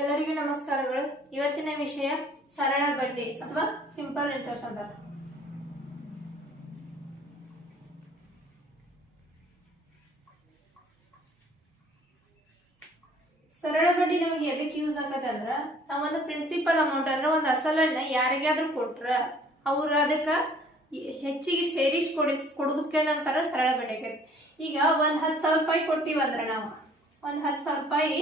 ಎಲ್ಲರಿಗೂ ನಮಸ್ಕಾರಗಳು. ಇವತ್ತಿನ ವಿಷಯ ಸರಳ ಬಡ್ಡಿ ಅಥವಾ ಸಿಂಪಲ್ ಇಂಟ್ರೆಸ್ಟ್ ಅಂತ. ಸರಳ ಬಡ್ಡಿ ನಮಗೆ ಎದಕ್ಕೆ ಯೂಸ್ ಆಗತ್ತೆ ಅಂದ್ರ, ನಾವೊಂದು ಪ್ರಿನ್ಸಿಪಲ್ ಅಮೌಂಟ್ ಅಂದ್ರೆ ಒಂದು ಅಸಲನ್ನ ಯಾರಿಗಾದ್ರೂ ಕೊಟ್ರ ಅವ್ರ ಅದಕ್ಕ ಹೆಚ್ಚಿಗೆ ಸೇರಿಸಿ ಕೊಡೋದಕ್ಕೆ ನಂತರ ಸರಳ ಬಡ್ಡಿ ಆಗತ್ತೆ. ಈಗ ಒಂದ್ 10,000 ರೂಪಾಯಿ ಕೊಟ್ಟಿವಂದ್ರ ನಾವು ಒಂದ್ 10,000 ರೂಪಾಯಿ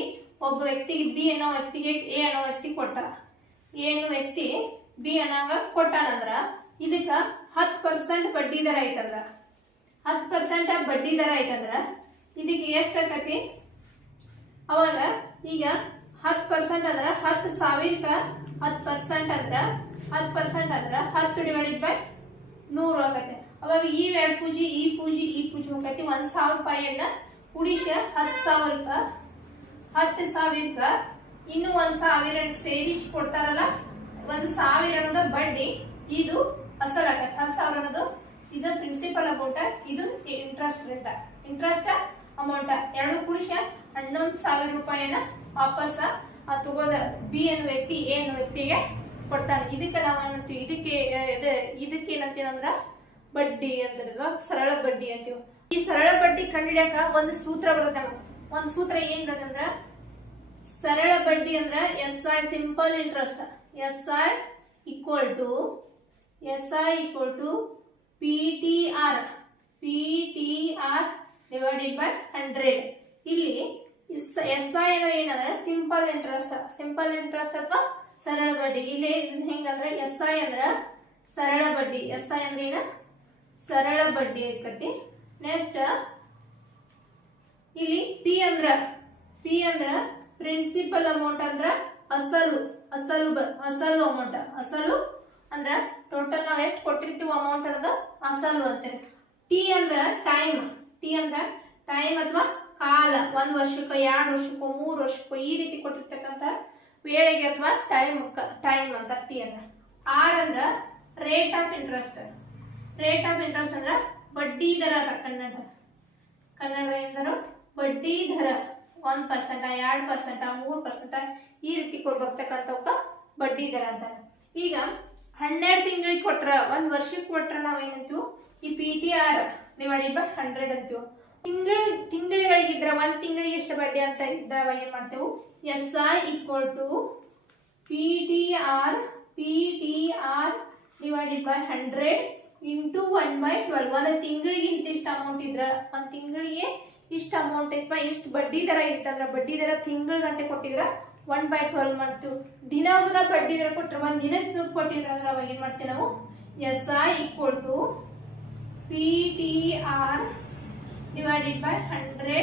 ಒಬ್ಬ ವ್ಯಕ್ತಿಗೆ ಬಿ ಅನ್ನೋ ವ್ಯಕ್ತಿಗೆ ಎ ಅನ್ನೋ ವ್ಯಕ್ತಿ ಕೊಟ್ಟ. ಎ ಅನ್ನೋ ವ್ಯಕ್ತಿ ಬಿ ಅನ್ನೋಗ ಕೊಟ್ಟಾನಂದ್ರ ಇದಕ್ಕ 10% ಬಡ್ಡಿ ದರ ಐತಂದ್ರ 10% ಬಡ್ಡಿ ದರ ಐತಂದ್ರ ಇದಕ್ಕೆ ಎಷ್ಟ ಆಕತಿ? ಅವಾಗ ಈಗ 10% ಅಂದ್ರ 10,000ಕ್ಕ 10% ಅಂದ್ರ 10% ಅಂದ್ರ 10 ಡಿವೈಡೆಡ್ ಬೈ 100 ಆಗತ್ತೆ. ಅವಾಗ ಈ ಎರಡು ಪೂಜಿ ಈ ಪೂಜಿ ಹೋಗತಿ. 1,000 ರೂಪಾಯಿಯನ್ನ ಉಳಿಸ 10,000ಕ್ಕ ಇನ್ನು 1,000 ಸೇರಿಸಿ ಕೊಡ್ತಾರಲ್ಲ, 1,000 ಅನ್ನೋದ ಬಡ್ಡಿ, ಇದು ಅಸಲ್ ಆಗತ್ತೆ. 10,000 ಅನ್ನೋದು ಇದು ಪ್ರಿನ್ಸಿಪಲ್ ಅಮೌಂಟ್, ಇದು ಇಂಟ್ರೆಸ್ಟ್ ಅಮೌಂಟ್. ಎರಡು ಕೂಡಿಸ 11,000 ರೂಪಾಯಿಯನ್ನ ವಾಪಸ್ ತಗೋದ ಬಿ ಅನ್ನೋ ವ್ಯಕ್ತಿ ಎ ಅನ್ನೋ ವ್ಯಕ್ತಿಗೆ ಕೊಡ್ತಾನೆ. ಇದಕ್ಕೆ ನಾವು ಏನಂತೀವಿ? ಇದಕ್ಕೆ ಏನಂತೀವಿ ಅಂದ್ರ ಬಡ್ಡಿ ಅಂತಿಲ್ವಾ, ಸರಳ ಬಡ್ಡಿ ಅಂತೀವಿ. ಈ ಸರಳ ಬಡ್ಡಿ ಕಂಡಿಡಿಯಾಕ ಒಂದು ಸೂತ್ರ ಬರುತ್ತೆ. ಒಂದು ಸೂತ್ರ ಏನ್ ಅಂದ್ರ, ಸರಳ ಬಡ್ಡಿ ಅಂದ್ರ SI simple interest, SI equal to PTR divided by 100. ಇಲ್ಲಿ SI ಅಂದ್ರೆ ಏನಂದ್ರೆ ಸಿಂಪಲ್ ಇಂಟ್ರೆಸ್ಟ್ ಅಥವಾ ಸರಳ ಬಡ್ಡಿ. ಇಲ್ಲಿ ಹೆಂಗಂದ್ರೆ SI ಅಂದ್ರ ಸರಳ ಬಡ್ಡಿ, SI ಅಂದ್ರೆ ಏನ ಸರಳ ಬಡ್ಡಿ ಆಕತಿ. ನೆಕ್ಸ್ಟ್ ಇಲ್ಲಿ P ಅಂದ್ರ ಪ್ರಿನ್ಸಿಪಲ್ ಅಮೌಂಟ್ ಅಂದ್ರ ಅಸಲು ಅಮೌಂಟ್. ಅಸಲು ಅಂದ್ರ ಟೋಟಲ್ ನಾವ್ ಎಷ್ಟು ಕೊಟ್ಟಿರ್ತೀವಿ ಅಮೌಂಟ್ ಅನ್ನೋದು ಅಸಲು ಅಂತೀವಿ. T ಅಂದ್ರ ಟೈಮ್ ಅಥವಾ ಕಾಲ, 1 ವರ್ಷಕ್ಕೋ 2 ವರ್ಷಕ್ಕೋ 3 ವರ್ಷಕ್ಕೋ ಈ ರೀತಿ ಕೊಟ್ಟಿರ್ತಕ್ಕಂಥ ವೇಳೆಗೆ ಅಥವಾ ಟೈಮ್ ಅಂತ T ಅಂದ್ರ. R ಅಂದ್ರ ರೇಟ್ ಆಫ್ ಇಂಟ್ರೆಸ್ಟ್ ಅಂದ್ರ ಬಡ್ಡಿ ದರ. ಕನ್ನಡದಿಂದ ಬಡ್ಡಿ ದರ 1%, 2%, 3% ಈ ರೀತಿ ಬರ್ತಕ್ಕಂಥವಕ್ಕ ಬಡ್ಡಿ ದರ ಅಂತ. ಈಗ 12 ತಿಂಗಳಿಗೆ ಕೊಟ್ರ, 1 ವರ್ಷಕ್ಕೆ ಕೊಟ್ರ ನಾವೇನಂತೀವಿ? ಈ PTR ಡಿವೈಡೆಡ್ ಬೈ 100 ಅಂತೀವಿ. ತಿಂಗಳಿಗಳಿಗಿದ್ರ 1 ತಿಂಗಳಿಗೆ ಎಷ್ಟು ಬಡ್ಡಿ ಅಂತ ಇದ್ರ ಏನ್ ಮಾಡ್ತೇವೆ? SI equal to PTR divided by 100 into 1/12. ಒಂದು ತಿಂಗಳಿಗೆ ಇಂತಿಷ್ಟು ಅಮೌಂಟ್ ಇದ್ರ, ಒಂದು ತಿಂಗಳಿಗೆ ಇಷ್ಟು ಅಮೌಂಟ್ ಐತಪ್ಪ, ಇಷ್ಟು ಬಡ್ಡಿ ದರ ಇತ್ತಂದ್ರ ಬಡ್ಡಿ ದರ ತಿಂಗಳ ಗಂಟೆ ಕೊಟ್ಟಿದ್ರ 1/12 ಮಾಡ್ತೀವಿ. ದಿನದ ಬಡ್ಡಿ ದರ ಕೊಟ್ರ, ಒಂದ್ ದಿನಕ್ಕೆ ಕೊಟ್ಟಿದ್ರ ಅಂದ್ರೆ ಅವಾಗ ಏನ್ ಮಾಡ್ತೀವಿ ನಾವು? SI equal to PTR divided by 100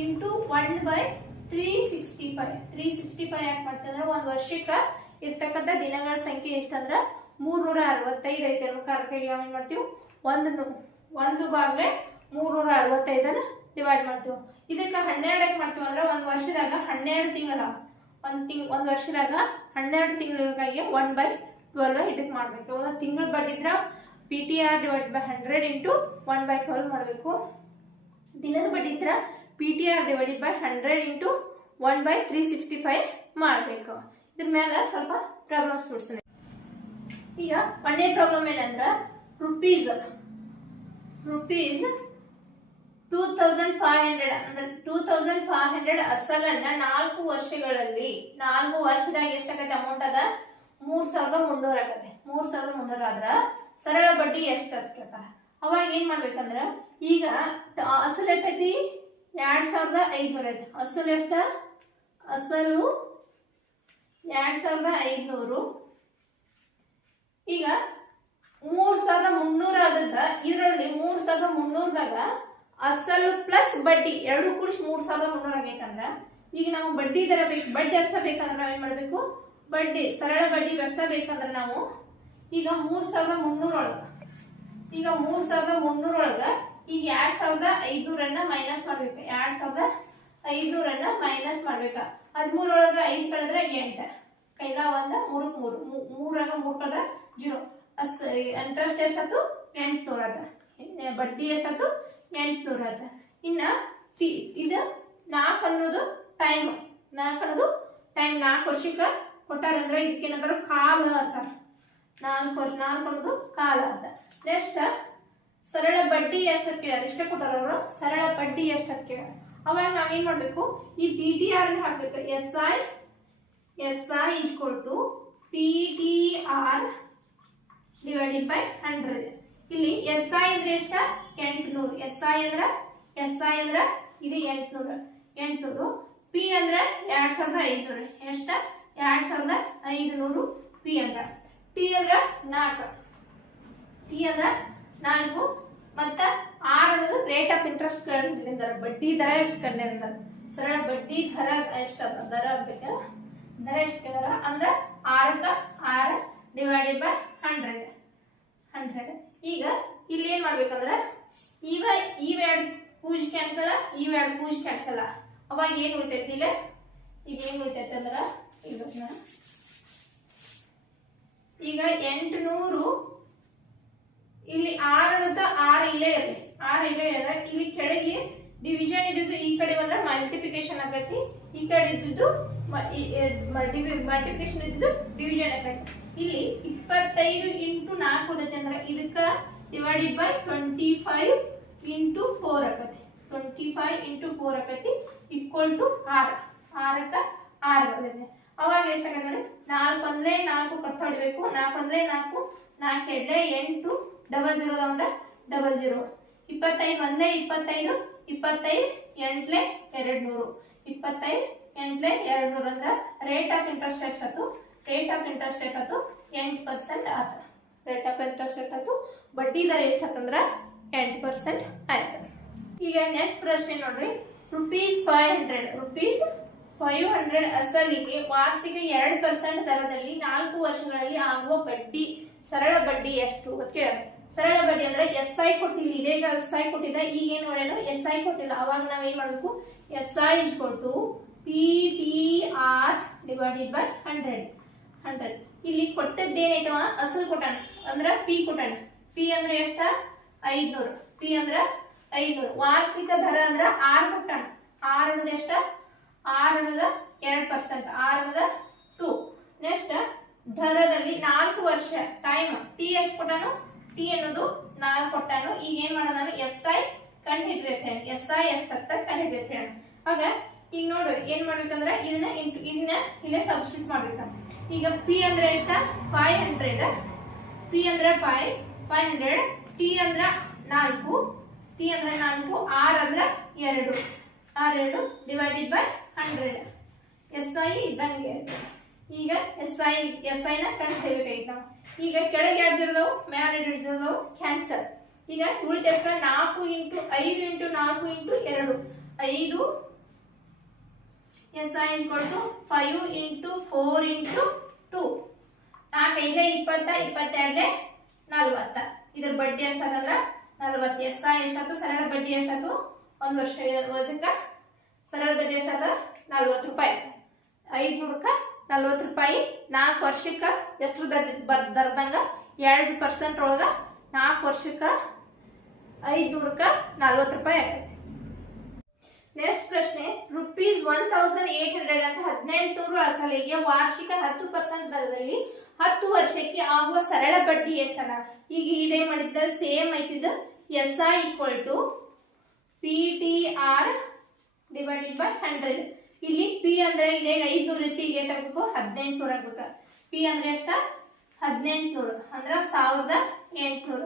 into 1/365. 365 ಯಾಕೆ ಮಾಡ್ತೀವಿ ಅಂದ್ರೆ ಒಂದ್ ವರ್ಷಕ್ಕೆ ಇರ್ತಕ್ಕಂಥ ದಿನಗಳ ಸಂಖ್ಯೆ ಎಷ್ಟಂದ್ರ 365 ಐತೆ. ಕರೆಕ್ಟಾಗಿ ಏನ್ ಮಾಡ್ತೀವಿ? ಒಂದು ಭಾಗಲೆ 365 ಡಿವೈಡ್ ಮಾಡ್ತೀವಿ. ಇದಕ್ಕೆ 12 ಮಾಡ್ತೀವಿ ಅಂದ್ರೆ ಒಂದ್ ವರ್ಷದಾಗ 12 ತಿಂಗಳ, ಒಂದ್ ವರ್ಷದಾಗ 12 ತಿಂಗಳಿಗಾಗಿ 1/12 ಇದಕ್ಕೆ ಮಾಡ್ಬೇಕು. ಒಂದ್ ತಿಂಗಳ ಬಡ್ಡಿ ಇದ್ರ PTR ಡಿವೈಡ್ ಬೈ 100 ಇಂಟು 1/12 ಮಾಡ್ಬೇಕು. ದಿನದ ಬಡ್ಡಿ ಇದ್ರ PTR ಡಿವೈಡೆಡ್ ಬೈ 100 ಇಂಟು 1/365 ಮಾಡ್ಬೇಕು. ಇದ್ರ ಮೇಲೆ ಸ್ವಲ್ಪ ಪ್ರಾಬ್ಲಮ್ಸ್ ಬಿಡ್ಸೋಣ. ಈಗ ಒಂದೇ ಪ್ರಾಬ್ಲಮ್ ಏನಂದ್ರ ರುಪೀಸ್ 2,500 ಅಂದ್ರೆ 2,500 ಅಸಲನ್ನ 4 ವರ್ಷಗಳಲ್ಲಿ, 4 ವರ್ಷದಾಗ ಎಷ್ಟಾಗತ್ತೆ ಅಮೌಂಟ್ ಅದ? 3,300 ಆಗತ್ತೆ. 3,300 ಆದ್ರ ಸರಳ ಬಡ್ಡಿ ಎಷ್ಟು ಅಂತ ಕೇಳ್ತಾರ. ಅವಾಗ ಏನ್ ಮಾಡ್ಬೇಕಂದ್ರ, ಈಗ ಅಸಲು ಎಷ್ಟೈತಿ? 2,500 ಐತಿ. ಅಸಲು ಎಷ್ಟ? ಅಸಲು 2,500. ಈಗ 3,300 ಆದದ್ದ, ಇದರಲ್ಲಿ 3,300ದಾಗ ಅಸಲು ಪ್ಲಸ್ ಬಡ್ಡಿ ಎರಡು ಕೂಡಿಸಿ 3,300 ಆಗೈತಂದ್ರ ಈಗ ನಾವು ಬಡ್ಡಿ ದರ ಬೇಕು. ಬಡ್ಡಿ ಅಷ್ಟ ಬೇಕಂದ್ರೆ ನಾವ್ ಏನ್ ಮಾಡ್ಬೇಕು? ಬಡ್ಡಿ ಸರಳ ಬಡ್ಡಿ ಅಷ್ಟ ಬೇಕಂದ್ರ ನಾವು ಈಗ 3,300 ಒಳಗ ಈಗ 2,500 ಮೈನಸ್ ಮಾಡ್ಬೇಕು. 2,500 ಮೈನಸ್ ಮಾಡ್ಬೇಕ. 13 ಒಳಗ 5 ಕಳೆದ್ರೆ 8, ಕೈಲ 1 3 3 3 ಕಳೆದ್ರೆ 0. ಇಂಟ್ರೆಸ್ಟ್ ಎಷ್ಟಾಯ್ತು? 800 ಆತ. ಬಡ್ಡಿ ಎಷ್ಟಾಯ್ತು? 800 ಆತ. ಇನ್ನ ಇದು 4 ಅನ್ನೋದು ಟೈಮ್ ಟೈಮ್ 4 ವರ್ಷಕ್ಕೆ ಕೊಟ್ಟಾರಂದ್ರೆ ಇದಕ್ಕೇನಂತಾರ ಕಾಲ ಅಂತಾರ. 4 ವರ್ಷ 4 ಅನ್ನೋದು ಕಾಲ ಅಂತ. ನೆಕ್ಸ್ಟ್ ಸರಳ ಬಡ್ಡಿ ಎಷ್ಟು ಅಂತ ಕೇಳ್ಯಾರ. ಇಷ್ಟ ಕೊಟ್ಟಾರ ಅವರು, ಸರಳ ಬಡ್ಡಿ ಎಷ್ಟು ಅಂತ ಕೇಳ್ಯಾರ. ಅವಾಗ ನಾವೇನ್ ಮಾಡ್ಬೇಕು, ಈ PTR ಹಾಕ್ಬೇಕು. SI equal to PTR divided by 100. ಇಲ್ಲಿ SI ಅಂದ್ರೆ ಎಷ್ಟ? 800. SI ಅಂದ್ರ ಇದು 800. P ಅಂದ್ರ 2500. ಎಷ್ಟ? 2500 P ಅಂದ್ರ. T ಅಂದ್ರ 4 ಮತ್ತ R ಅನ್ನೋದು ರೇಟ್ ಆಫ್ ಇಂಟ್ರೆಸ್ಟ್ ಕಂಡಿದ್ದಾರೆ. ಬಡ್ಡಿ ದರ ಎಷ್ಟು ಕಂಡಿದ್ದಾರೆ. ಸರಳ ಬಡ್ಡಿ ದರ ಎಷ್ಟದ? ದರ ಎಷ್ಟು ಕೇಳಾರ ಅಂದ್ರ 6 ಡಿವೈಡೆಡ್ ಬೈ 100. ಈಗ ಇಲ್ಲಿ ಏನ್ ಮಾಡ್ಬೇಕಂದ್ರ ಇವೆರಡು ಪೂಜ್ ಕ್ಯಾನ್ಸಲ್, ಇವೆರಡು ಪೂಜ್ ಕ್ಯಾನ್ಸಲ್. ಅವಾಗ ಏನ್ ಉಳಿತೈತಿ ಇಲ್ಲ? ಈಗ ಏನ್ ಉಳಿತೈತಿ ಅಂದ್ರ ಈಗ 800 ಇಲ್ಲಿ 6 ಇಲ್ಲೇ ಇರಲಿ. 6 ಇಲ್ಲೇ ಇದ್ರೆ ಇಲ್ಲಿ ಕೆಳಗೆ ಡಿವಿಷನ್ ಇದ್ದು ಈ ಕಡೆ ಬಂದ್ರೆ ಮಲ್ಟಿಪ್ಲಿಕೇಶನ್ ಆಗತಿ, ಈ ಕಡೆ ಇದ್ದು ಮಲ್ಟಿಪ್ಲಿಕೇಶನ್ ಇದ್ದು ಡಿವಿಷನ್ ಆಗತಿ. ಇಲ್ಲಿ 25 ಇಂಟು 4 ಉಳಿದೈತಿ ಅಂದ್ರೆ ಇದಕ್ಕ ಡಿವೈಡೆಡ್ ಬೈ 25 ಇಂಟು 4 ಆಗತಿ. 25 ಇಂಟು 4 ಆಗತಿ ಈಕ್ವಲ್ ಟು 6. 6ಕ್ಕ 6 ಬರ್ತೈತಿ. ಅವಾಗ ಎಷ್ಟಾಗತ್ತೆ? 4 ಒಂದ್ಲೆ 4 ಕಟ್ತಾ ಹೊಡಿಬೇಕು. 4 ಒಂದ್ಲೆ 4, 4 ಎರಡ್ಲೆ 8, 00 ಅಂದ್ರೆ 00. 25 ಒಂದ್ಲೆ 25, 25 ಎಂಟ್ಲೆ 200, 25 ಎಂಟ್ಲೆ 200 ಅಂದ್ರೆ ರೇಟ್ ಆಫ್ ಇಂಟ್ರೆಸ್ಟ್ ಎಷ್ಟಾಯ್ತು? ರೇಟ್ ಆಫ್ ಇಂಟ್ರೆಸ್ಟ್ ಎಷ್ಟಾಯ್ತು? 8% ಆಯ್ತು. ರೇಟ್ ಆಫ್ ಇಂಟ್ರೆಸ್ಟ್ ಎಷ್ಟಾಯ್ತು? ಬಡ್ಡಿ ದರ ಎಷ್ಟಾಯ್ತಂದ್ರ 8% ಆಯ್ತು. ಈಗ ನೆಕ್ಸ್ಟ್ ಪ್ರಶ್ನೆ ನೋಡ್ರಿ. ₹500 ಅಸಲಿಗೆ ವಾರ್ಷಿಕ 2% ದರದಲ್ಲಿ 4 ವರ್ಷಗಳಲ್ಲಿ ಆಗುವ ಬಡ್ಡಿ, ಸರಳ ಬಡ್ಡಿ ಎಷ್ಟು ಅಂತ ಕೇಳ್ಯಾರ. ಸರಳ ಬಡ್ಡಿ ಅಂದ್ರೆ SI ಕೊಟ್ಟಿಲ್ಲ, ಇದೀಗ SI ಕೊಟ್ಟಿದ್ದ, ಈಗ ಏನ್ ಮಾಡೋಣ SI ಕೊಟ್ಟಿಲ್ಲ. ಅವಾಗ ನಾವ್ ಏನ್ ಮಾಡ್ಬೇಕು? SI equal to PTR divided by 100. ಇಲ್ಲಿ ಕೊಟ್ಟದ್ದೇನೈತವ? ಅಸಲ್ ಕೊಟ್ಟಾನ ಅಂದ್ರ P ಕೊಟ್ಟಾನ. P ಅಂದ್ರೆ ಎಷ್ಟ? 500. P ಅಂದ್ರ 500. ವಾರ್ಷಿಕ ದರ ಅಂದ್ರ R ಕೊಟ್ಟಾನ. R ಅನ್ನೋದು ಎಷ್ಟ? R ಅನ್ನೋದು 2%. R ಅನ್ನೋದು 2. ನೆಕ್ಸ್ಟ್ ದರದಲ್ಲಿ 4 ವರ್ಷ ಟೈಮ್ T ಎಷ್ಟು ಕೊಟ್ಟಾನು? T ಅನ್ನೋದು 4 ಕೊಟ್ಟಾನು. ಈಗ ಏನ್ ಮಾಡೋಣ? SI ಕಂಡುಹಿಡಿದ್ರೆ SI ಎಷ್ಟಂತ ಕಂಡುಹಿಡಿದ್ರೆ ಆಗ ಈಗ ನೋಡು ಏನ್ ಮಾಡ್ಬೇಕಂದ್ರ ಇದನ್ನ ಇಲ್ಲೇ ಸಬ್ಸ್ಟಿಟ್ಯೂಟ್ ಮಾಡ್ಬೇಕ. ಈಗ P ಅಂದ್ರೆ ಎಷ್ಟ? 500. P ಅಂದ್ರೆ 500. T ಅಂದ್ರ 4, R ಅಂದ್ರ 2, R2 ಡಿವೈಡೆಡ್ ಬೈ 100. SI ಇದ್ದಂಗೆ. ಈಗ SI ನ ಕಂಡುಹಿಡಿಯಬೇಕಾಗಿತ್ತು ನಾವು. ಈಗ ಕೆಳಗೆ 2 ಜೀರೋದವು, ಮ್ಯಾಲೆ 2 ಜೀರೋದವು, ಕ್ಯಾನ್ಸಲ್. ಈಗ ಉಳಿದ ಎಷ್ಟು? 4 into 5 into 4 into 2 5. SI equal to 5 into 4 into 2. 4 5 20, 22 40. ಇದ್ರ ಬಡ್ಡಿ ಎಷ್ಟಾಗಂದ್ರ 40. SI ಎಷ್ಟಾಯ್ತು? ಸರಳ ಬಡ್ಡಿ ಎಷ್ಟಾಯ್ತು? 1 ವರ್ಷ ಓದಕ್ಕ ಸರಳ ಬಡ್ಡಿ ಎಷ್ಟಾದ? 40 ರೂಪಾಯಿ. 500ಕ್ಕ 40 ರೂಪಾಯಿ. 4 ವರ್ಷಕ್ಕ ಎಷ್ಟು ದರದಂಗ? 2% ಒಳಗ 4 ವರ್ಷಕ್ಕ 500ಕ್ಕ 40 ರೂಪಾಯಿ ಆಗತ್ತೆ. ನೆಕ್ಸ್ಟ್ ಪ್ರಶ್ನೆ. ₹1800 ಅಂತ 1800 ಅಸಲಿಗೆ ವಾರ್ಷಿಕ 10% ದರದಲ್ಲಿ 10 ವರ್ಷಕ್ಕೆ ಆಗುವ ಸರಳ ಬಡ್ಡಿ ಎಷ್ಟನ? ಈಗ ಇದೇ ಮಾಡಿದ್ದ ಸೇಮ್ ಐತಿದ. SI equal to PTR divided by 100. ಇಲ್ಲಿ P ಅಂದ್ರೆ ಇದೆ 500 ಇತ್ತು, ಈಗ ಏಟಾಗಬೇಕು? 1800 ಆಗ್ಬೇಕ. P ಅಂದ್ರೆ ಎಷ್ಟ? 1800 ಅಂದ್ರ 1800.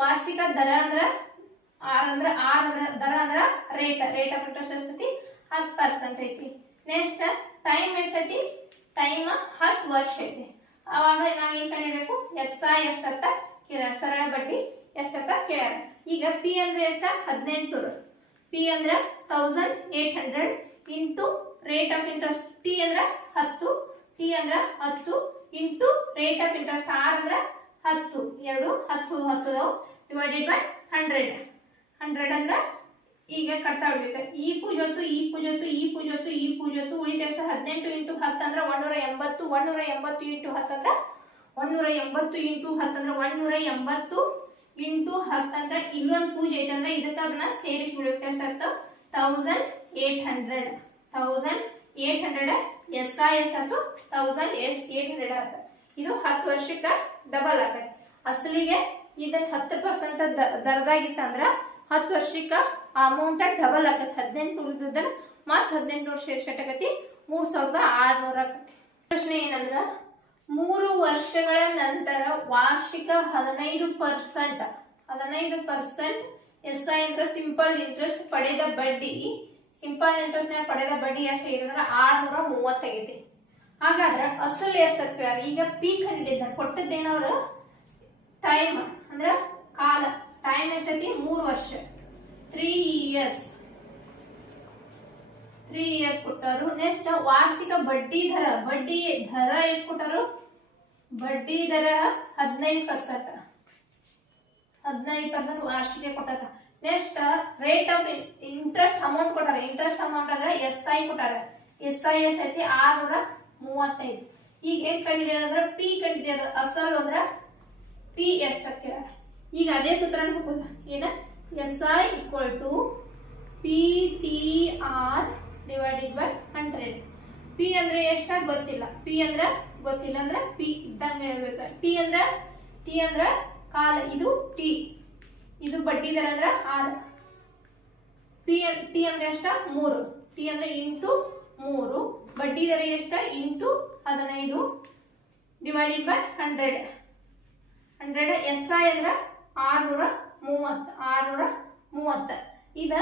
ವಾರ್ಷಿಕ ದರ ಅಂದ್ರ R ಅಂದ್ರ ದರ ಅಂದ್ರ ರೇಟ್ ಆಫ್ ಇಂಟ್ರೆಸ್ಟ್ ಎಷ್ಟೈತಿ? 10% ಐತಿ. ನೆಕ್ಸ್ಟ್ ಟೈಮ್ ಎಷ್ಟೈತಿ? ಟೈಮ್ 10 ವರ್ಷ ಐತಿ. ಅವಾಗ ನಾವ್ ಏನ್ ಕಂಡಿಡ್ಬೇಕು? SI ಎಷ್ಟಂತ ಕೇಳ್ಯಾರ, ಸರಳ ಬಡ್ಡಿ ಎಷ್ಟಂತ ಕೇಳ್ಯಾರ. ಈಗ P ಅಂದ್ರೆ ಎಷ್ಟ? 1800. P ಅಂದ್ರ 1800 into rate of interest T ಅಂದ್ರ 10, T ಅಂದ್ರ 10 into rate of interest R ಅಂದ್ರ 10, 2 10 ಡಿವೈಡೆಡ್ ಬೈ 100 ಅಂದ್ರ ಈಗ ಕಟ್ತಾ ಬಿಡ್ಬೇಕು. ಈ ಪೂಜೊತ್ತು ಉಳಿದ ಎಷ್ಟು? 18 ಇಂಟು 10 ಅಂದ್ರ 180. 180 ಇಂಟು 10 ಅಂದ್ರ 180 ಇಂಟು 10 ಅಂದ್ರ 180 ಇಂಟು 10 ಅಂದ್ರ ಇಲ್ಲೊಂದು ಪೂಜೆ ಐತಂದ್ರ ಇದಕ್ಕ ಅದನ್ನ ಸೇರಿಸಿ ಬಿಡ್ಬೇಕು. ಎಷ್ಟಾಗ್ತಾವ? 1800 800, ಎಸ್ ಐ ಎಷ್ಟಾಯ್ತು 1800 ಆತ. ಇದು 10 ವರ್ಷಕ್ಕೆ ಡಬಲ್ ಆಗತ್ತೆ. ಅಸಲಿಗೆ ಇದನ್ನ 10% ದರದಾಗಿತ್ತಂದ್ರ 10 ವರ್ಷಕ್ಕೆ ಅಮೌಂಟ್ ಡಬಲ್ ಆಗತ್ತೆ. 18 ಉಳಿದುದನ್ನ ಮತ್ 18 ವರ್ಷ ಎಷ್ಟಾಗತಿ 3600 ಆಗತ್ತೆ. ಪ್ರಶ್ನೆ ಏನಂದ್ರ 3 ವರ್ಷಗಳ ನಂತರ ವಾರ್ಷಿಕ 15% ಎಸ್ ಐ ಅಂದ್ರೆ ಸಿಂಪಲ್ ಇಂಟ್ರೆಸ್ಟ್ ಪಡೆದ ಬಡ್ಡಿ. ಸಿಂಪಲ್ ಇಂಟ್ರೆಸ್ಟ್ ನ ಪಡೆದ ಬಡ್ಡಿ ಎಷ್ಟಾಗಿದೆ ಅಂದ್ರೆ 630 ಆಗೈತಿ. ಹಾಗಾದ್ರೆ ಅಸಲು ಎಷ್ಟಂತ ಕೇಳ್ಯಾರ. ಈಗ ಪಿ ಕಂಡಿದ್ದ ಕೊಟ್ಟದ್ದೇನವ್ರ ಟೈಮ್ ಅಂದ್ರ ಕಾಲ. ಟೈಮ್ ಎಷ್ಟೈತಿ 3 ವರ್ಷ, 3 ಇಯರ್ಸ್ ಕೊಟ್ಟರು. ನೆಕ್ಸ್ಟ್ ವಾರ್ಷಿಕ ಬಡ್ಡಿ ದರ ಎಷ್ಟು ಕೊಟ್ಟರು? ಬಡ್ಡಿ ದರ 15% ವಾರ್ಷಿಕ ಕೊಟ್ಟಾರ. Next rate of interest amount ಕೊಟ್ಟಾರ. ಇಂಟ್ರೆಸ್ಟ್ ಅಮೌಂಟ್ ಅಂದ್ರೆ ಎಸ್ ಐ ಕೊಟ್ಟಾರ. ಎಸ್ ಐ ಎಷ್ಟೈತಿ 635. ಈಗ ಏನ್ ಕಂಡಿಡಿಯೋದಂದ್ರ ಪಿ ಕಂಡಿಡಿಯೋದ. ಅಸಲು ಅಂದ್ರ ಪಿ ಎಷ್ಟ ಕೇಳ್ಯಾರ. ಈಗ ಅದೇ ಸೂತ್ರ ಹಾಕೋದು. ಏನ S I equal to P T R divided by 100. P ಅಂದ್ರೆ ಎಷ್ಟ ಗೊತ್ತಿಲ್ಲ. ಪಿ ಅಂದ್ರ ಗೊತ್ತಿಲ್ಲ ಅಂದ್ರ ಪಿ ಇದ್ದಂಗ ಹೇಳ್ಬೇಕ. ಟಿ ಅಂದ್ರ ಕಾಲ. ಇದು ಟಿ. ಇದು ಬಡ್ಡಿ ದರ ಅಂದ್ರ 6. ಟಿ ಅಂದ್ರೆ ಎಷ್ಟ 3. ಟಿ ಅಂದ್ರೆ ಇಂಟು 3. ಬಡ್ಡಿ ದರ ಎಷ್ಟ into 15 divided by 100. S I ಅಂದ್ರ 630.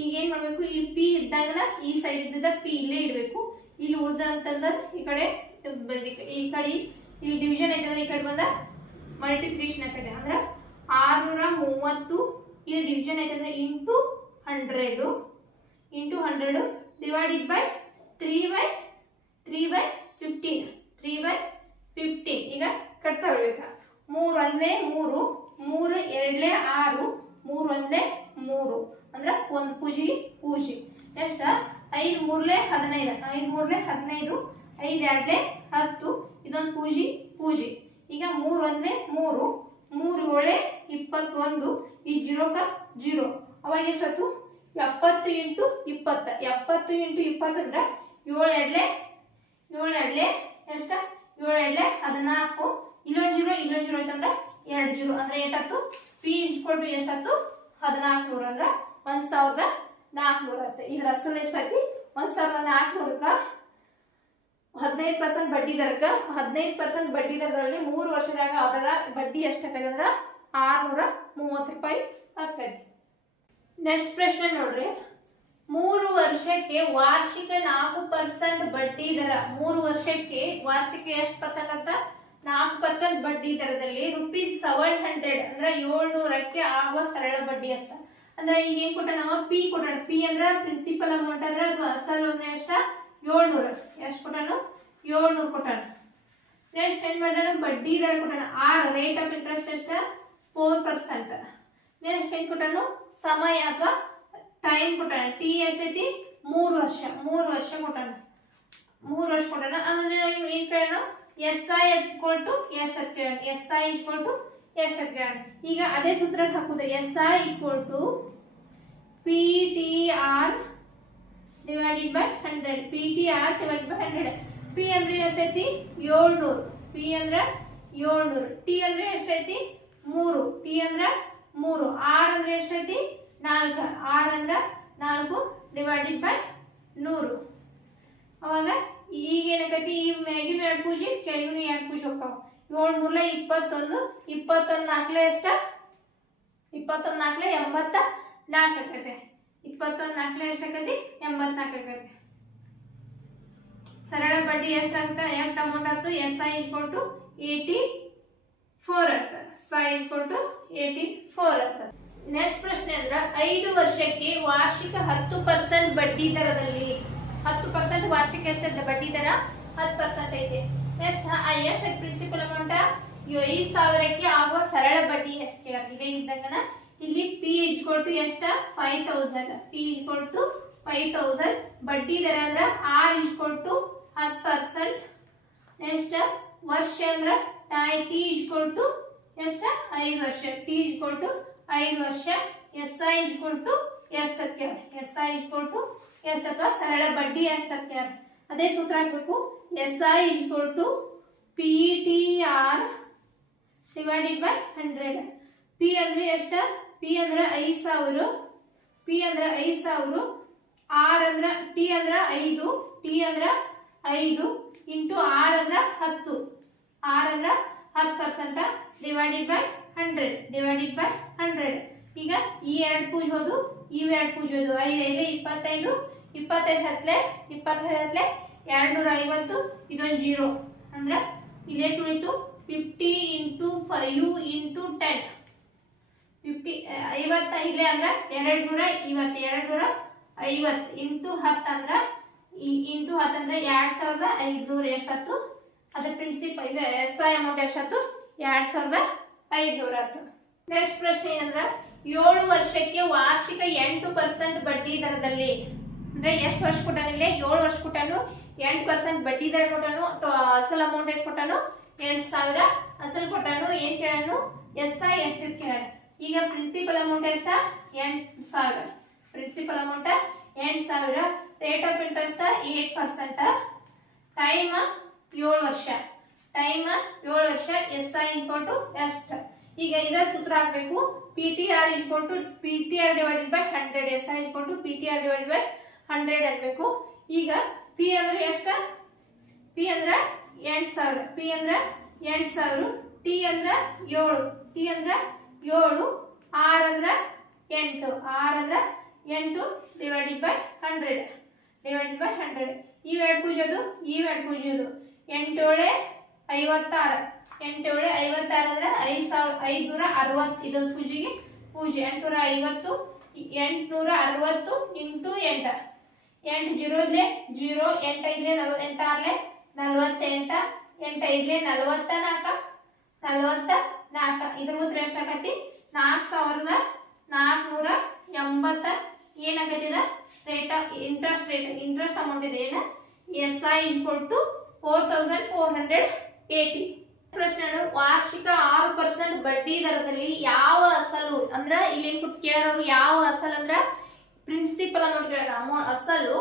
ಈಗ ಏನ್ ಮಾಡ್ಬೇಕು? ಈ ಪಿ ಇದ್ದಾಗ ಈ ಸೈಡ್ ಇದ್ದ ಪಿ ಇಲ್ಲೇ ಇಡ್ಬೇಕು. ಇಲ್ಲಿ ಉಳ್ದ ಅಂತಂದ್ರೆ ಈ ಕಡೆ ಇಲ್ಲಿ ಡಿವಿಷನ್ ಐತಂದ್ರೆ ಈ ಕಡೆ ಬಂದ ಮಲ್ಟಿಪ್ಲಿಕೇಶನ್ ಆಗ್ತದೆ. ಅಂದ್ರೆ 630 ಇಲ್ಲಿ ಡಿವಿಷನ್ ಐತಂದ್ರೆ ಇಂಟು 100 ಡಿವೈಡೆಡ್ ಬೈ 3/15. ಈಗ ಕಟ್ತಾ ಬರ್ಬೇಕ. 3 ಒಂದೇ 3, 3 ಎರಡ್ಲೆ 6, 3 ಒಂದೇ 3 ಅಂದ್ರ ಒಂದ್ ಪೂಜಿ. ನೆಕ್ಸ್ಟ್ 5 3 15, 5 3 15, 5 2 10, ಇದೊಂದು ಪೂಜಿ. ಈಗ 3 ಒಂದೇ 3, 3 7 21, ಈ 0 ಅವಾಗ ಎಷ್ಟತ್ತು 70 ಇಂಟು 20. 70 ಇಂಟು 20 ಅಂದ್ರೆ 7 2 ಎಷ್ಟ 7 2 14. ಇಲ್ಲೊಂದು 0 ಐತಂದ್ರ 2 0 ಅಂದ್ರೆ ಏಟಾತು ಪಿ ಇಸ್ಕೊಟ್ಟು ಎಷ್ಟಾಯ್ತು 1400 ಅಂದ್ರ 1400 ಆಯ್ತು. ಇದ್ರ ಅಸಲು ಎಷ್ಟಾಯ್ತಿ 1400ಕ್ಕ 15% ಬಡ್ಡಿ ದರಕ್ಕ 15% ಬಡ್ಡಿ ದರದಲ್ಲಿ 3 ವರ್ಷದಾಗ ಅದರ ಬಡ್ಡಿ ಎಷ್ಟಾಗೈತೆ ಅಂದ್ರ 630 ರೂಪಾಯಿ ಆಗ್ತೈತಿ. ನೆಕ್ಸ್ಟ್ ಪ್ರಶ್ನೆ ನೋಡ್ರಿ. 3 ವರ್ಷಕ್ಕೆ ವಾರ್ಷಿಕ 4% ಬಡ್ಡಿ ದರ. 3 ವರ್ಷಕ್ಕೆ ವಾರ್ಷಿಕ ಎಷ್ಟು ಪರ್ಸೆಂಟ್ ಅಂತ 4% ಬಡ್ಡಿ ದರದಲ್ಲಿ ₹700 ಅಂದ್ರೆ 700ಕ್ಕೆ ಆಗುವ ಸರಳ ಬಡ್ಡಿ ಅಷ್ಟ. ಅಂದ್ರೆ ಈಗ ಏನ್ ಕೊಟ್ಟ ನಾವು ಪಿ ಕೊಟ್ಟಣ. ಪಿ ಅಂದ್ರ ಪ್ರಿನ್ಸಿಪಲ್ ಅಮೌಂಟ್ ಅಂದ್ರೆ ಅದು ಅಸಲು ಅಂದ್ರೆ ಎಷ್ಟ 700. ಎಷ್ಟು ಕೊಟ್ಟಣ 700 ಕೊಟ್ಟಣ. ನೆಕ್ಸ್ಟ್ ಏನ್ ಮಾಡೋಣ ಬಡ್ಡಿ ದರ ಕೊಟ್ಟಣ. ರೇಟ್ ಆಫ್ ಇಂಟ್ರೆಸ್ಟ್ ಎಷ್ಟ 4%. ನೆಕ್ಸ್ಟ್ ಏನ್ ಕೊಟ್ಟಣ ಸಮಯ ಅಥವಾ ಟೈಮ್ ಕೊಟ್ಟಣ. ಟಿ ಎಷ್ಟೈತಿ 3 ವರ್ಷ ಕೊಟ್ಟಣ. 3 ವರ್ಷ ಕೊಟ್ಟಣ. ಆಮೇಲೆ ಏನ್ ಕೇಳೋಣ ಎಸ್ ಐ ಈಕ್ವಲ್ ಟು ಎಷ್ಟು ಕೇಳೋಣ. ಎಸ್ ಐ ಈಕ್ವಲ್ ಟು ಎಷ್ಟು ಕೇಳೋಣ. ಈಗ ಅದೇ ಸೂತ್ರ ಹಾಕುದು. S I equal to P T R divided by 100. P T R divided by 100. P ಅಂದ್ರೆ ಎಷ್ಟೈತಿ 700. ಪಿ ಅಂದ್ರೆ 700. ಟಿ ಅಂದ್ರೆ ಎಷ್ಟೈತಿ 3. ಟಿ ಅಂದ್ರ 3. ಆರ್ ಅಂದ್ರೆ ಎಷ್ಟೈತಿ 4. ಆರ್ ಅಂದ್ರ 4 ಡಿವೈಡೆಡ್ ಬೈ 100. ಅವಾಗ ಈಗ ಏನಾಗೈತಿ ಈ ಮ್ಯಾಗಿನ 2 ಪೂಜಿ ಕೆಳಗಿನ 2 ಪೂಜಿ ಹೋಗ್ತಾವ. 7 3 21. 21 4 ಎಷ್ಟ 21 4 84 ಆಕೈತೆ. 21 4 ಎಷ್ಟಾಗೈತಿ 84 ಆಗೈತಿ. ಸರಳ ಬಡ್ಡಿ ಎಷ್ಟಾಗುತ್ತೆ ಎಷ್ಟು ಅಮೌಂಟ್ ಆಯ್ತು. ಎಸ್ ಐ ಈಕ್ವಲ್ ಟು 84 ಆಗ್ತದೆ. ಎಸ್ ಐ ಈಕ್ವಲ್ ಟು 84 ಆಗ್ತದೆ. ನೆಕ್ಸ್ಟ್ ಪ್ರಶ್ನೆ ಅಂದ್ರ 5 ವರ್ಷಕ್ಕೆ ವಾರ್ಷಿಕ 10% ಬಡ್ಡಿ ದರದಲ್ಲಿ 10% ವಾರ್ಷಿಕ ಎಷ್ಟೈತೆ ಬಡ್ಡಿ ದರ 10% ಐತಿ. ನೆಕ್ಸ್ಟ್ ಎಷ್ಟು ಪ್ರಿನ್ಸಿಪಲ್ ಅಮೌಂಟ್ 5000ಕ್ಕೆ ಆಗುವ ಸರಳ ಬಡ್ಡಿ ಎಷ್ಟು ಕೇಳ. ಈಗ ಇದ್ದಂಗನ ಇಲ್ಲಿ ಪಿ ಈಕ್ವಲ್ ಟು ಎಷ್ಟ 5000. P equal to 5000. ಬಡ್ಡಿ ದರ ಅಂದ್ರ ಆರ್ ಈಕ್ವಲ್ ಟು 10%. ನೆಕ್ಸ್ಟ್ ವರ್ಷ ಅಂದ್ರ ಟಿ ಈಕ್ವಲ್ ಟು ಎಷ್ಟ 5 ವರ್ಷ. ಟಿ ಈಕ್ವಲ್ ಟು 5 ವರ್ಷ. ಎಸ್ ಐ ಈಕ್ವಲ್ ಟು ಎಷ್ಟು ಕೇಳ. ಎಸ್ ಐ ಈಕ್ವಲ್ ಟು ಎಷ್ಟು ಅಥವಾ ಸರಳ ಬಡ್ಡಿ ಎಷ್ಟು ಕೇಳ. ಅದೇ ಸೂತ್ರ ಹಾಕಬೇಕು. S I equal to P T R divided by 100. P ಅಂದ್ರೆ ಎಷ್ಟ? ಪಿ ಅಂದ್ರೆ 5000, ಪಿ ಅಂದ್ರೆ 5000, ಆರ್ ಅಂದ್ರ ಟಿ ಅಂದ್ರ 5, ಟಿ ಅಂದ್ರ 5 ಇಂಟು ಆರ್ ಅಂದ್ರ 10, ಆರ್ ಅಂದ್ರ 10% ಡಿವೈಡೆಡ್ ಬೈ 100, ಡಿವೈಡೆಡ್ ಬೈ 100. ಈಗ ಈ ಎರಡು ಪೂಜ್ ಹೋದು, ಇವು ಎರಡು ಪೂಜ್ ಹೋದು. 5 5 25, 25 ಹತ್ಲೆ 25 ಹತ್ಲೆ 250, ಇದೊಂದು 0 ಅಂದ್ರ ಇಲ್ಲೇ ಉಳಿತು 50 ಇಂಟು 5 ಇಂಟು 10. 50 50 ಇಲ್ಲೇ ಅಂದ್ರ 220 ಇಂಟು 10 ಅಂದ್ರ ಇಂಟು 10 ಅಂದ್ರೆ 2500 ಎಷ್ಟಾಯ್ತು? ಅದ್ರ ಪ್ರಿನ್ಸಿಪಲ್ ಇದು ಎಸ್ ಐ ಅಮೌಂಟ್ ಎಷ್ಟಾಯ್ತು? 2500 ಆಯ್ತು. ನೆಕ್ಸ್ಟ್ ಪ್ರಶ್ನೆ ಏನಂದ್ರ 7 ವರ್ಷಕ್ಕೆ ವಾರ್ಷಿಕ 8% ಬಡ್ಡಿ ದರದಲ್ಲಿ, ಅಂದ್ರೆ ಎಷ್ಟು ವರ್ಷ ಕೊಟ್ಟಾನಿಲ್ಲ? 7 ವರ್ಷ ಕೊಟ್ಟಾನು, 8% ಬಡ್ಡಿ ದರ ಕೊಟ್ಟಾನು. ಅಸಲ್ ಅಮೌಂಟ್ ಎಷ್ಟು ಕೊಟ್ಟಾನು? 8000 ಅಸಲ್ ಕೊಟ್ಟಾನು. ಏನ್ ಕೇಳಾನು? ಎಸ್ ಐ ಎಷ್ಟು ಕೇಳಾನ. ಈಗ ಪ್ರಿನ್ಸಿಪಲ್ ಅಮೌಂಟ್ ಎಷ್ಟ? 8000. Principal amount 8000. Rate of interest 8%. Time 7 ವರ್ಷ. ಟೈಮ್ 7 ವರ್ಷ. ಎಸ್ ಐ ಈಕ್ವಲ್ ಟು ಎಷ್ಟು? ಈಗ ಇದ ಸೂತ್ರ ಹಾಕಬೇಕು. P T R equal to P T R divided by 100. S I equal to P T R divided by 100 ಅನ್ಬೇಕು. ಈಗ ಪಿ ಅಂದ್ರೆ ಎಷ್ಟ? ಪಿ ಅಂದ್ರ 8000, ಪಿ ಅಂದ್ರ 8000, ಟಿ ಅಂದ್ರ 7, ಟಿ ಅಂದ್ರ 7, ಆರ್ ಅಂದ್ರ 8, ಆರ್ ಅಂದ್ರ 8 ಡಿವೈಡೆಡ್ ಬೈ 100, ಡಿವೈಡೆಡ್ ಬೈ 100. ಇವೆರಡು ಪೂಜೋದು, ಇವೆರಡು ಪೂಜೋದು. 8 7 56, 8 7 56 ಅಂದ್ರೆ 5560. ಇದೊಂದು ಪೂಜೆಗೆ ಪೂಜೆ 850, 860 ಇಂಟು 8. 8 0 0, 8 5 48 48, 8 5 44, 44. ಇದ್ರ ಉತ್ತರ ಎಷ್ಟಾಗತಿ? 4480. ಏನಾಗತ್ತಿದ? Rate interest rate, interest amount ಇದೆ. ಏನ? S I equal to 4480. ಪ್ರಶ್ನೆ ವಾರ್ಷಿಕ 6% ಬಡ್ಡಿ ದರದಲ್ಲಿ ಯಾವ ಅಸಲು ಅಂದ್ರ ಇಲ್ಲಿ ಏನ್ ಕೊಟ್ಟು ಕೇಳಾರವ್ರು? ಯಾವ ಅಸಲು ಅಂದ್ರ ಪ್ರಿನ್ಸಿಪಲ್ ಅಮೌಂಟ್ ಕೇಳಾರ. ಅಸಲು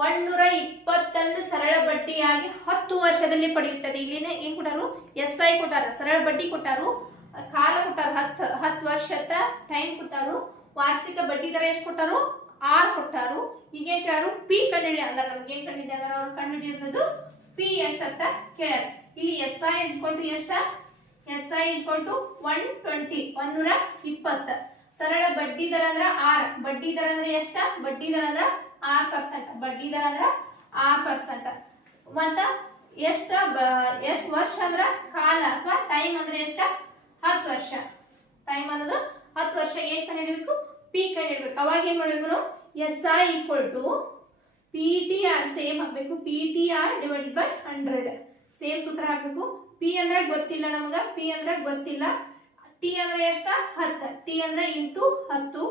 120 ಸರಳ ಬಡ್ಡಿಯಾಗಿ 10 ವರ್ಷದಲ್ಲಿ ಪಡೆಯುತ್ತದೆ. ಇಲ್ಲಿನ ಏನ್ ಕೊಟ್ಟಾರು? ಎಸ್ ಐ ಕೊಟ್ಟಾರ, ಸರಳ ಬಡ್ಡಿ ಕೊಟ್ಟಾರು, ಕಾಲ ಕೊಟ್ಟಾರು, 10 ವರ್ಷದ ಟೈಮ್ ಕೊಟ್ಟಾರು. ವಾರ್ಷಿಕ ಬಡ್ಡಿ ದರ ಎಷ್ಟು ಕೊಟ್ಟಾರು? 6 ಕೊಟ್ಟಾರು. ಈಗ ಏನ್ ಕೇಳಾರು? ಪಿ ಕಂಡುಹಿಡಿ ಅಂದ್ರ ನಮ್ಗೆ ಏನ್ ಕಂಡುಹಿಡಿ ಅಂದ್ರ ಅವ್ರು ಕಂಡುಹಿಡಿಯೋದು ಪಿ ಎಷ್ಟಂತ ಕೇಳ್ಯಾರ. ಇಲ್ಲಿ ಎಸ್ ಐ ಇಸ್ಕೊಲ್ ಟು ಎಷ್ಟ? S I equal to 120, 120. ಸರಳ ಬಡ್ಡಿ ದರ ಅಂದ್ರ 6. ಬಡ್ಡಿ ದರ ಅಂದ್ರೆ ಎಷ್ಟ? ಬಡ್ಡಿ ದರ ಅಂದ್ರ 6%. ಬಡ್ಡಿ ದರ ಅಂದ್ರ 6%. ಮತ್ತ ಎಷ್ಟ ವರ್ಷ ಅಂದ್ರ ಕಾಲ ಅಥವಾ ಟೈಮ್ ಅಂದ್ರೆ ಎಷ್ಟ? 10 ವರ್ಷ. ಟೈಮ್ ಅನ್ನೋದು 10 ವರ್ಷ. ಏನ್ ಕಂಡುಹಿಡಿಬೇಕು? ಪಿ ಕಂಡುಹಿಡಿಬೇಕು. ಅವಾಗ ಏನ್ ಮಾಡ್ಬೇಕು ನಾವು? S I equal to P T R same ಹಾಕ್ಬೇಕು. P T R divided by 100 same ಸೂತ್ರ ಹಾಕ್ಬೇಕು. ಪಿ ಅಂದ್ರೆ ಗೊತ್ತಿಲ್ಲ ನಮಗ, ಪಿ ಅಂದ್ರೆ ಗೊತ್ತಿಲ್ಲ. ಟಿ ಅಂದ್ರೆ ಎಷ್ಟ? 10, ಟಿ ಅಂದ್ರೆ ಇಂಟು 10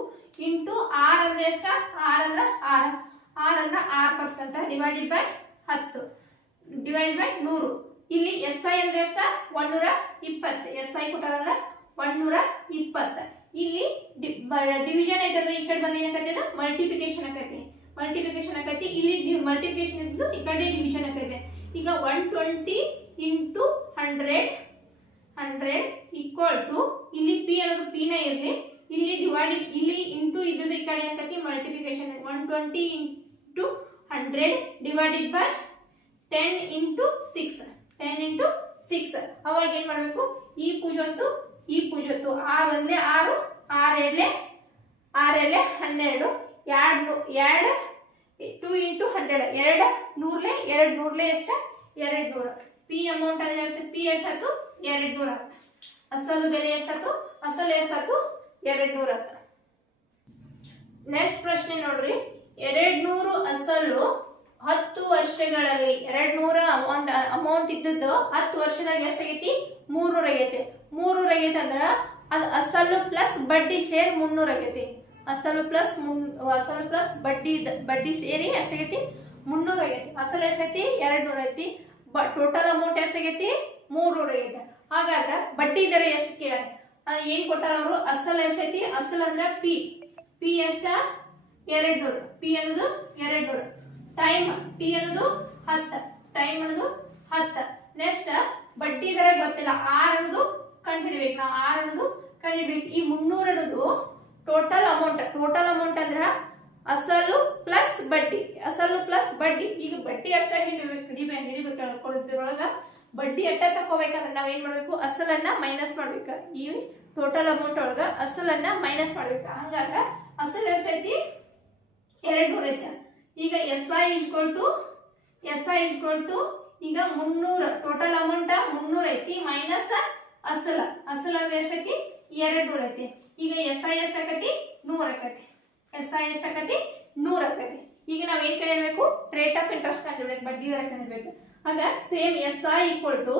ಇಂಟು ಆರ್ ಅಂದ್ರೆ ಎಷ್ಟ? ಆರ್ ಅಂದ್ರೆ 6, ಆರ್ ಅಂದ್ರೆ 6% ಡಿವೈಡೆಡ್ ಬೈ 10 ಡಿವೈಡೆಡ್ ಬೈ 100. ಇಲ್ಲಿ ಎಸ್ ಐ ಅಂದ್ರೆ ಎಷ್ಟ? 120. ಎಸ್ ಐ ಕೊಟ್ಟಾರ ಅಂದ್ರೆ 120. ಇಲ್ಲಿ ಡಿವಿಷನ್ ಐತಂದ್ರೆ ಈ ಕಡೆ ಬಂದ ಏನಾಕೈತಿ? ಮಲ್ಟಿಪ್ಲಿಕೇಶನ್ ಆಕೈತಿ, ಮಲ್ಟಿಪ್ಲಿಕೇಶನ್ ಆಕೈತಿ. ಇಲ್ಲಿ ಮಲ್ಟಿಪ್ಲಿಕೇಶನ್ ಇದ್ದು ಈ ಕಡೆ ಡಿವಿಷನ್ ಆಕೈತಿ. ಈಗ 120 ಇಂಟು 100 ಈಕ್ವಲ್ ಟು ಇಲ್ಲಿ ಪಿ ಅನ್ನೋದು ಪಿ ನ ಇರ್ಲಿ, ಇಲ್ಲಿ ಡಿವೈಡೆಡ್, ಇಲ್ಲಿ ಇಂಟು ಇದು ಈ ಕಡೆ ಏನಾಕೈತಿ? Multiplication. 120 into 100 divided by 10 into 6, 10 into 6. ಅವಾಗ ಏನ್ ಮಾಡ್ಬೇಕು? ಈ ಪೂಜೊತ್ತು, ಈ ಪೂಜೊತ್ತು. 6 ಒಂದ್ಲೆ 6, 6 ಎರಡ್ಲೆ 12, 2 ಇಂಟು 100, 2 ನೂರ್ಲೆ ಎಷ್ಟ? 200. ಪಿ ಅಮೌಂಟ್ ಅಂದ್ರೆ ಎಷ್ಟು? ಪಿ ಎಷ್ಟಾಯ್ತು? 200. ಅಸಲು ಬೆಲೆ ಎಷ್ಟಾಯ್ತು? ಅಸಲು ಎಷ್ಟಾಯ್ತು? 200. ನೆಕ್ಸ್ಟ್ ಪ್ರಶ್ನೆ ನೋಡ್ರಿ. 200 ಅಸಲು 10 ವರ್ಷಗಳಲ್ಲಿ 200 ಅಮೌಂಟ್ ಇದ್ದದ್ದು 10 ವರ್ಷದಾಗ ಎಷ್ಟಾಗೈತಿ? 300 ಆಗೈತಿ. 300 ಆಗೈತಿ ಅಂದ್ರ ಅದು ಅಸಲು ಪ್ಲಸ್ ಬಡ್ಡಿ ಶೇರ್ 300 ಆಗೈತಿ. ಅಸಲು ಪ್ಲಸ್ ಬಡ್ಡಿ ಸೇರಿ ಎಷ್ಟಾಗೈತಿ? 300 ಆಗೈತಿ. ಅಸಲು ಎಷ್ಟೈತಿ? 200 ಐತಿ. Total amount ಎಷ್ಟಾಗೈತಿ? 300 ಆಗೈತಿ. ಹಾಗಾದ್ರೆ ಬಡ್ಡಿ ದರ ಎಷ್ಟು ಕೇಳ್ಯಾರ? ಏನ್ ಕೊಟ್ಟಾರ ಅವರು? ಅಸಲು ಎಷ್ಟೈತಿ? ಅಸಲು ಅಂದ್ರ ಪಿ ಎಷ್ಟ? 200. ಪಿ ಅನ್ನೋದು 200. ಟೈಮ್ ಟಿ ಅನ್ನೋದು 10 ಟೈಮ್ ಅನ್ನೋದು 10 ನೆಕ್ಸ್ಟ್ ಬಡ್ಡಿ ದರ ಗೊತ್ತಿಲ್ಲ ಆರ್ ಅನ್ನೋದು ಕಂಡುಹಿಡಿಬೇಕು ನಾವು ಆರ್ ಅನ್ನೋದು ಕಂಡುಹಿಡಿಬೇಕು ಈ 300 ಅನ್ನೋದು ಟೋಟಲ್ ಅಮೌಂಟ್ ಅಂದ್ರ ಅಸಲು ಪ್ಲಸ್ ಬಡ್ಡಿ ಈಗ ಬಡ್ಡಿ ಅಷ್ಟ ಹಿಡಿಬೇಕೊಳಗ ಬಡ್ಡಿ ಅಟ್ಟ ತಕೋಬೇಕಂದ್ರೆ ನಾವ್ ಏನ್ ಮಾಡ್ಬೇಕು ಅಸಲನ್ನ ಮೈನಸ್ ಮಾಡ್ಬೇಕ ಈ ಟೋಟಲ್ ಅಮೌಂಟ್ ಒಳಗ ಅಸಲನ್ನ ಮೈನಸ್ ಮಾಡ್ಬೇಕ ಹಂಗಾದ್ರ ಅಸಲ್ ಎಷ್ಟೈತಿ 200 ಐತಿ ಈಗ ಎಸ್ ಐ ಈಕ್ವಲ್ ಟು ಈಗ 300 ಟೋಟಲ್ ಅಮೌಂಟ್ 300 ಐತಿ ಮೈನಸ್ ಅಸಲ ಅಂದ್ರೆ ಎಷ್ಟೈತಿ 200 ಐತಿ ಈಗ ಎಸ್ ಐ ಎಷ್ಟಾಕತಿ 100 ಆಕತಿ ಈಗ ನಾವ್ ಏನ್ ಕಂಡುಹಿಡಬೇಕು ರೇಟ್ ಆಫ್ ಇಂಟ್ರೆಸ್ಟ್ ಕಂಡುಹಿಡಬೇಕು ಬಡ್ಡಿ ದರ ಕಂಡುಹಿಡಬೇಕು ಆಗ same S I equal to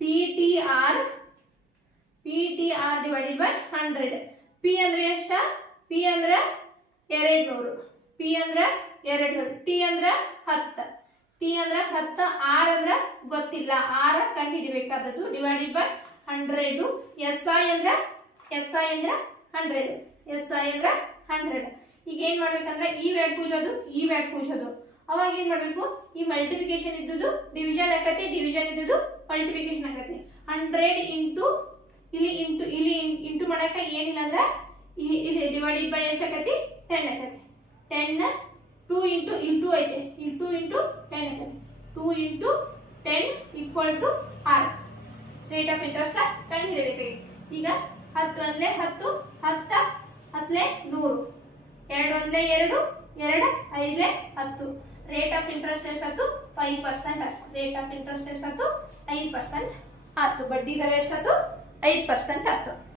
P T R divided by 100 P ಅಂದ್ರೆ ಎಷ್ಟ ಪಿ ಅಂದ್ರ 200 ಟಿ ಅಂದ್ರ 10 ಆರ್ ಅಂದ್ರ ಗೊತ್ತಿಲ್ಲ ಆರ್ ಕಂಡುಹಿಡಿಬೇಕಾದದ್ದು ಡಿವೈಡೆಡ್ ಬೈ 100 ಎಸ್ ಐ ಅಂದ್ರ 100 ಈಗ ಏನ್ ಮಾಡ್ಬೇಕಂದ್ರೆ ಈ ವ್ಯಾಟ್ ಕೂಜೋದು ಅವಾಗ ಏನ್ ಮಾಡ್ಬೇಕು ಈ ಮಲ್ಟಿಪ್ಲಿಕೇಶನ್ ಇದ್ದುದು ಡಿವಿಷನ್ ಆಕತಿ ಡಿವಿಷನ್ ಇದ್ದುದು ಮಲ್ಟಿಪ್ಲಿಕೇಶನ್ ಆಕತಿ 100 ಇಲ್ಲಿ ಇಂಟು ಮಾಡಕ ಏನಿಲ್ಲ ಅಂದ್ರ ಇಲ್ಲಿ ಡಿವೈಡೆಡ್ ಬೈ ಎಷ್ಟು ಆಕತಿ 10 ಆಕತಿ 10 2 ಇಂಟು ಐತೆ 2 ಇಂಟು 10 ಆಕತಿ 2 into 10 equal to R rate of interest ಕಂಡುಹಿಡಿಯಬೇಕು ಈಗ 10 ಒಂದ್ಲೆ 10 10 ಹತ್ಲೆ 100 2 ಒಂದ್ಲೆ 2 2 5ಲೆ 10 ರೇಟ್ ಆಫ್ ಇಂಟ್ರೆಸ್ಟ್ ಎಷ್ಟಾಯ್ತು 5% ರೇಟ್ ಆಫ್ ಇಂಟ್ರೆಸ್ಟ್ ಎಷ್ಟಾಯ್ತು 5% ಆಯ್ತು ಬಡ್ಡಿ ದರ ಎಷ್ಟಾಯ್ತು 5% ಆಯ್ತು